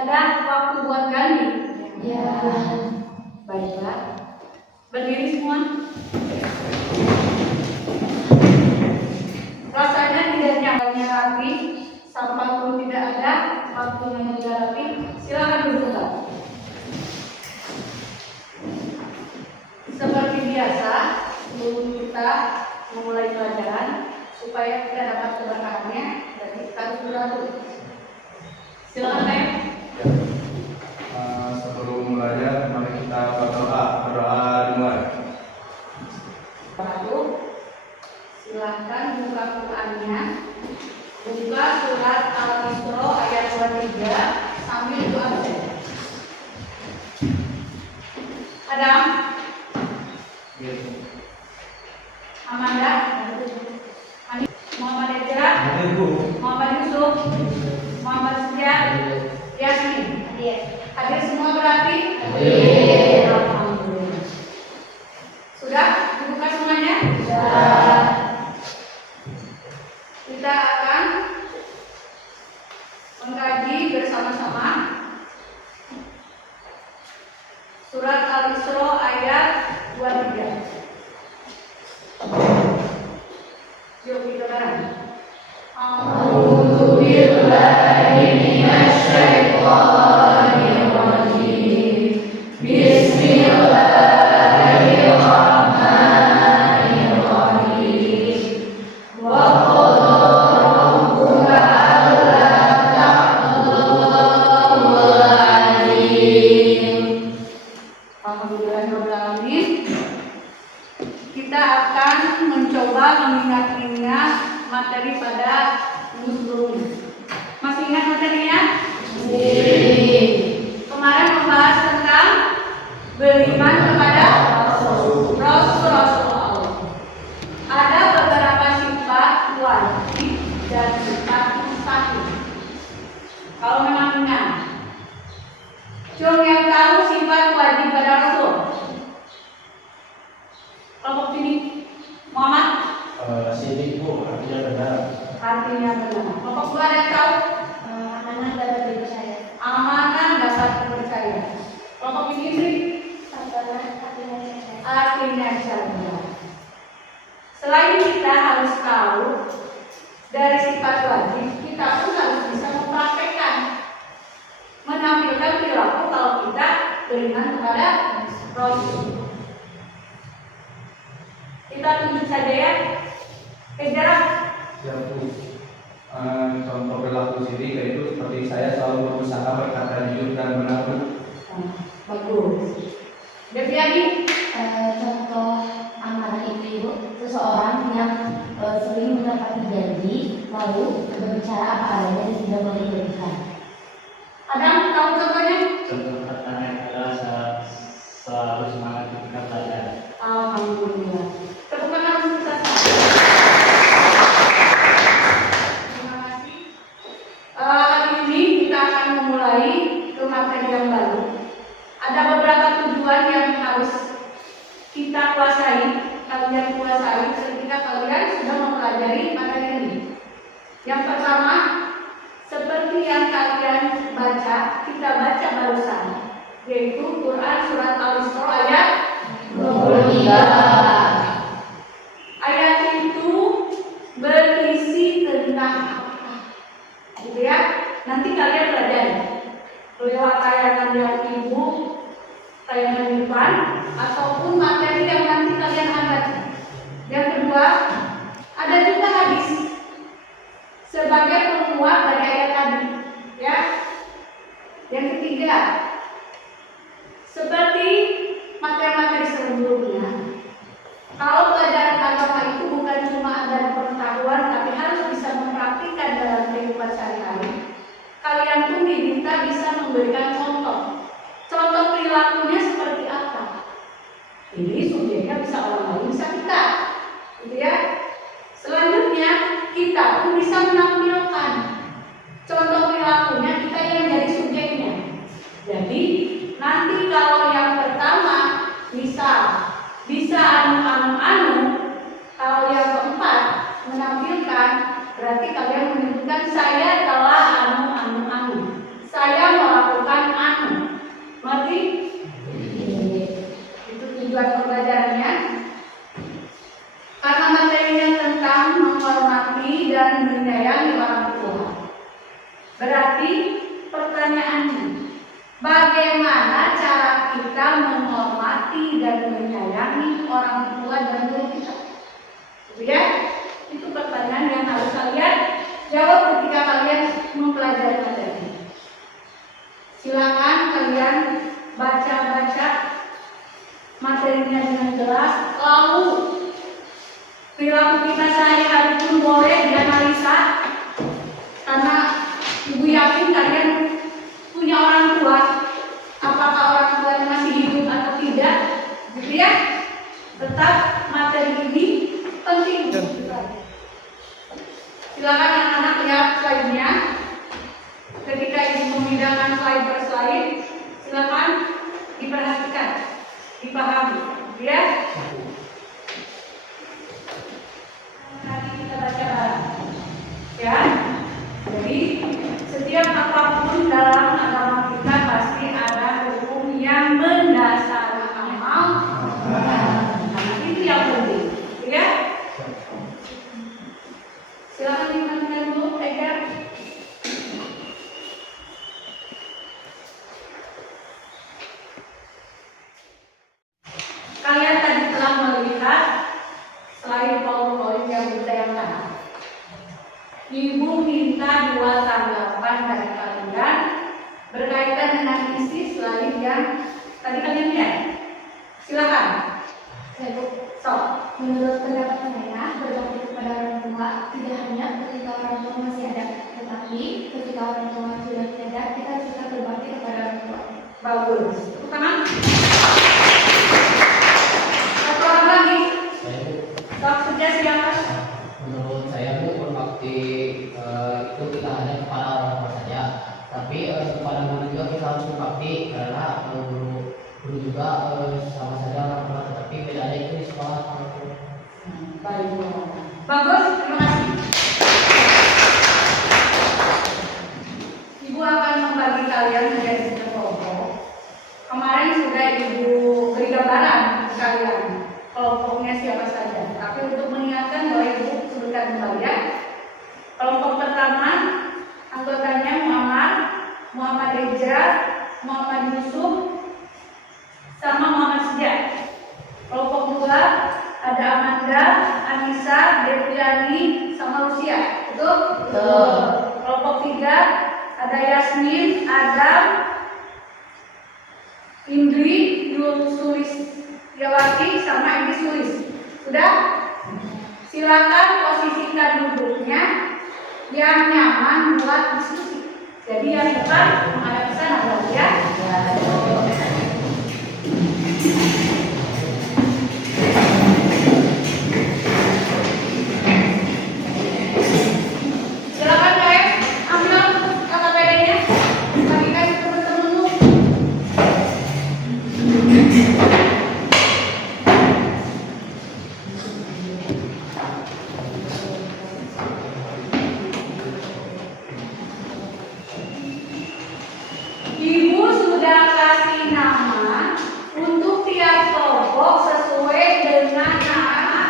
ada waktu buat ganti? Ya. Baiklah. Berdiri semua. Rasanya tidak nyamannya rapi, sampah pun tidak ada, waktunya juga rapi. Silakan duduk. Seperti biasa, sebelum kita memulai pelajaran, supaya kita dapat keberkahannya, jadi kita harus berdoa. Silakan, Teh. Sebelum belajar, mari kita berdoa dimulai. Lalu, silakan buka Qurannya, buka surat Al-Isra ayat 23 sambil doa. Adam, Amanda, Muhammad Ejra, Muhammad Yusuf, Muhammad Setia, Yasmin. Hadir semua berarti? Alhamdulillah. Sudah dibuka semuanya? Sudah. Kita akan mengkaji bersama-sama surat Al-Isra ayat 23. Yuk kita bareng. A'udzu billahi minasy syaithanir rajim. Bismillahirrahmanirrahim. Wa qala rabbuka alla ta'budu illa iyyah. Alhamdulillahirabbil alamin. Kita akan mencoba mengingat-ingat materi pada minggu sebelumnya. Masih ingat materinya? Kemarin membahas tentang beriman kepada Rasul Allah. Ada beberapa sifat wajib dan sifat mustahil. Kalau memang ingat, yang tahu sifat wajib pada Rasul. Kelompok ini, Muhammad? Sidik Bu, artinya benar. Artinya benar. Kelompok dua ada yang tahu? Amanah dapat dipercaya. Amanah dapat dipercaya. Kelompok ini, artinya cerdas. Selain kita harus tahu dari sifat wajib, kita pun harus bisa mempraktekkan, menampilkan perilaku kalau kita beriman kepada Rasul. Kita tunjuk saja ya. Kejaran. Ya Bu, contoh perilaku sini yaitu seperti saya selalu berusaha berkata jujur dan benar. Bagus. Deviani. Contoh amanah itu Ibu, seseorang yang sering menepati janji lalu berbicara apa adanya dan tidak melebihkan. Adam, tahu contohnya? Contoh pertama adalah selalu semangat ketika belajar. Alhamdulillah. Tepuk tangan untuk kita. Terima kasih. Hari ini kita akan memulai ke materi yang baru. Ada beberapa tujuan yang harus kita kuasai, kalian kuasai ketika kalian sudah mempelajari materi ini. Yang pertama, seperti yang kalian baca, kita baca barusan, yaitu Quran surat Al-Isra ayat 23. Ayat itu berisi tentang apa? Gitu ya. Nanti kalian belajar lewat tayangan yang ibu, tayangan di depan, ataupun materi yang nanti kalian akan baca. Yang kedua, ada juga hadis sebagai penguat dari ayat tadi, ya. Yang ketiga, seperti materi-materi sebelumnya, kalau pelajaran agama itu bukan cuma ada pengetahuan, tapi harus bisa mempraktikkan dalam kehidupan sehari-hari. Kalian pun diminta bisa memberikan contoh. Contoh perilakunya seperti apa? Ini subjeknya bisa orang lain, bisa kita, gitu ya. Selanjutnya kita pun bisa menampilkan contoh perilakunya, kita yang jadi subjeknya. Jadi nanti kalau yang bagaimana cara kita menghormati dan menyayangi orang tua dan guru kita. Gitu ya? Itu pertanyaan yang harus kalian jawab ketika kalian mempelajari materi. Silakan kalian baca-baca materinya dengan jelas. Lalu perilaku kita sehari-hari pun boleh dianalisa, karena ibu yakin kalian punya orang tua. Apakah orang tuanya masih hidup atau tidak, gitu ya? Tetap materi ini penting untuk kita. Silakan anak-anak lihat slide-nya. Ketika ibu memindahkan slide per slide, silakan diperhatikan, dipahami, ya. Nanti kita baca bareng, ya. Jadi setiap apapun dalam agama kita pasti ada hukum yang mendasari amal. Nah, itu yang penting, ya. Silakan dimakan dulu, Ega. Kalian tadi telah melihat slide PowerPoint yang ditayangkan. Ibu minta 2 tanggapan dari kalian berkaitan dengan isi slide yang tadi kalian lihat. Silakan. Menurut pendapat saya, berbakti kepada orang tua tidak hanya ketika orang tua masih ada, tetapi ketika orang tua sudah tidak ada, kita juga berbakti kepada orang tua. Bagus. Tepuk tangan. Satu orang lagi. Maksudnya siapa? Menurut saya Bu, berbakti itu tidak hanya kepada orang tua saja, tapi kepada guru juga kita harus berbakti, karena guru juga sama saja orang tua, tetapi bedanya itu di sekolah. Baik. Bagus, terima kasih. Ibu akan membagi kalian menjadi 3 kelompok. Kemarin sudah Ibu beri gambaran kalian kelompoknya siapa saja. Tapi untuk mengingatkan, boleh Ibu sebutkan kembali ya. Kelompok pertama anggotanya Muhammad Reza, Muhammad Yusuf, sama Muhammad Sejak. Kelompok 2 ada Amanda, Anissa, Deviani, sama Lucia. Betul? Betul. Kelompok 3 ada Yasmin, Adam, Indri, Sulistiawati, sama Edi Sulis. Sudah? Silakan posisikan duduknya yang nyaman buat diskusi. Jadi yang depan menghadap ke sana, ya. Silakan kalian ambil KTP-nya, bagikan ke teman-temanmu. Ibu sudah kasih nama untuk tiap kelompok sesuai dengan nama.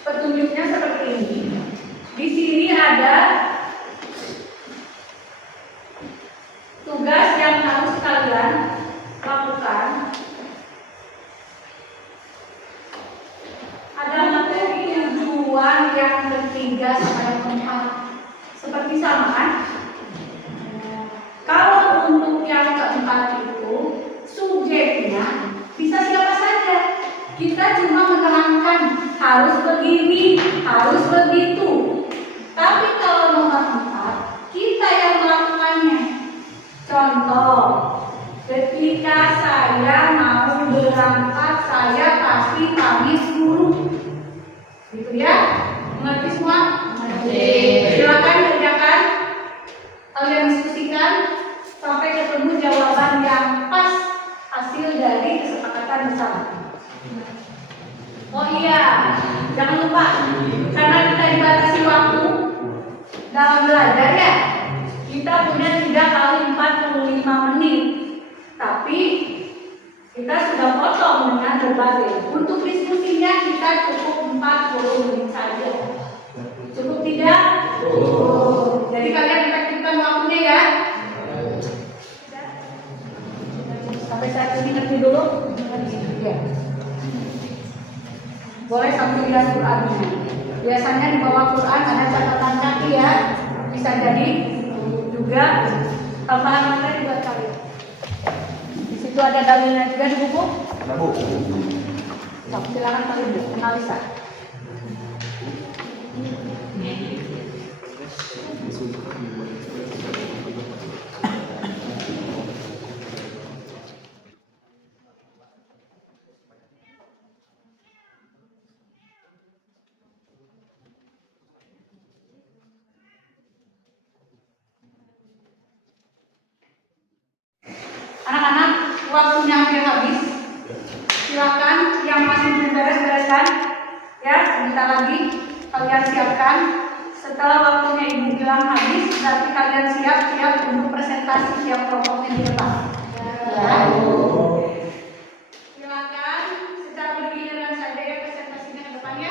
Petunjuknya seperti ini. Di sini ada tugas yang harus kalian lakukan. Ada materi tujuan yang ketiga sampai yang keempat. Seperti sama kan? Kalau untuk yang keempat itu subjeknya bisa siapa saja. Kita cuma menerangkan harus begini, harus begitu. Tapi kalau nomor 4 kita yang melakukannya. Contoh, ketika saya mau berangkat, saya pasti pamit dulu. Gitu ya? Mengerti semua? Mengerti. Silakan kerjakan. Kalian diskusikan sampai ketemu jawaban yang pas hasil dari kesepakatan bersama. Oh iya, jangan lupa, karena kita dibatasi waktu dalam belajar ya, kita punya 3 kali 45 menit. Tapi kita sudah potong dengan berbagai. Untuk diskusinya kita cukup 40 menit saja. Cukup tidak? Cukup. Jadi kalian efektifkan waktunya ya. Sampai saat ini ngerti dulu? Ya. Boleh sambil lihat Qurannya. Biasanya di bawah Quran ada catatan kaki ya. Bisa jadi juga tambahan materi buat kalian. Di situ ada dalilnya juga di buku. Ada Bu. Silakan kalian analisa. Anak-anak, waktunya hampir habis. Silakan yang masih belum beres-bereskan, ya sebentar lagi kalian siapkan. Setelah waktunya ibu bilang habis, berarti kalian siap-siap untuk presentasi tiap kelompoknya di depan. Ya. Silakan secara bergiliran saja ya presentasinya ke depannya,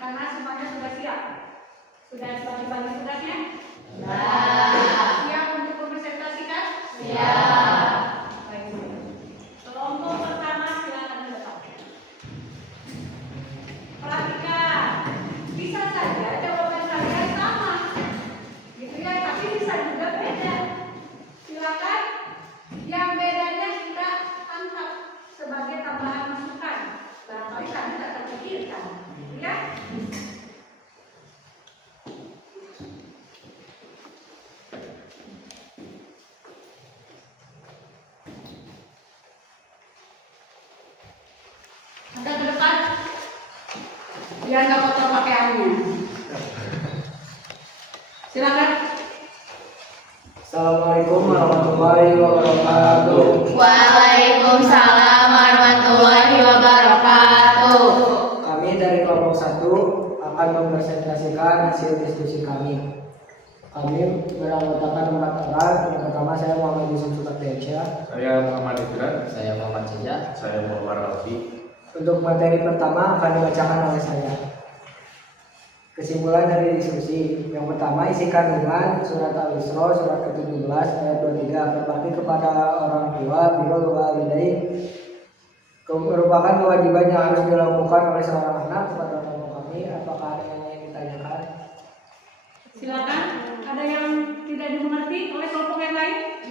karena semuanya sudah siap. Sudah bagi-bagi tugasnya? Siap untuk mempresentasikan? Baik. Kelompok pertama silakan ke depan. Perhatikan, bisa saja jawaban kalian sama, gitu ya, tapi bisa juga beda. Silakan, yang bedanya kita tangkap sebagai tambahan masukan. Barangkali tadi tak terpikirkan, gitu ya. Anda ke depan, biar nggak kotor pakaiannya. Silakan. Assalamualaikum warahmatullahi wabarakatuh. Waalaikumsalam warahmatullahi wabarakatuh. Kami dari kelompok 1 akan mempresentasikan hasil diskusi kami. Kami beranggotakan 4 orang. Yang pertama saya Muhammad Yusuf Sukartiansyah. Saya Muhammad Idran. Saya Muhammad Seja. Saya Muhammad Rafi. Untuk materi pertama akan dibacakan oleh saya. Kesimpulan dari diskusi. Yang pertama, isi kandungan surat Al-Isra surat ke-17 ayat 23 berbakti kepada orang tua, birrul walidain, merupakan kewajiban yang harus dilakukan oleh seorang anak kepada orang tua kami. Apakah ada yang ditanyakan? Silakan. Ada yang tidak dimengerti oleh kelompok yang lain?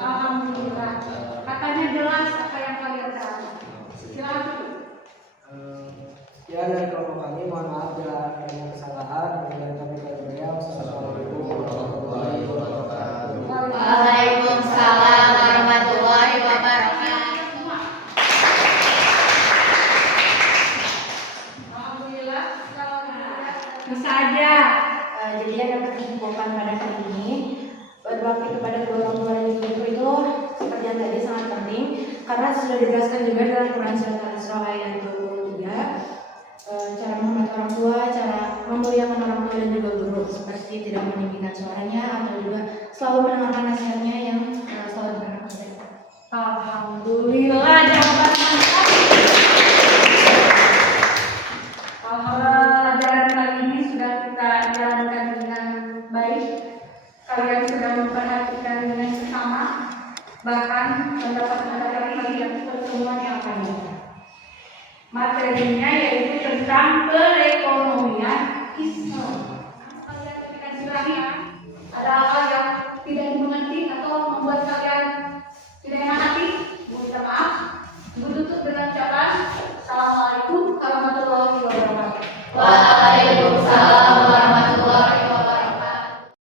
Alhamdulillah. Katanya jelas apa yang kalian tahu. Silakan. Ya, dari kelompok kami, mohon maaf bila ada kesalahan. Dan kami beliau. Assalamualaikum warahmatullahi wabarakatuh. Waalaikumsalam warahmatullahi wabarakatuh. Alhamdulillah. Bisa aja. Jadi yang dapat disimpulkan pada kali ini, berbakti kepada kedua orang tua dan ibu itu seperti yang tadi sangat penting, karena sudah dijelaskan juga dalam Quran surat Al-Isra ayat 23. Cara menghormati orang tua, cara memuliakan orang tua dan juga guru, seperti tidak meninggikan suaranya atau juga selalu mendengarkan nasihatnya yang selalu diberikan. Alhamdulillah, jawaban mantap. Pelajaran kali ini sudah kita jalankan dengan baik. Kalian sudah memperhatikan dengan sesama, bahkan mendapat kalian pertemuan yang akan datang. Materinya yaitu tentang perekonomian Islam. Kalian kasih lagi.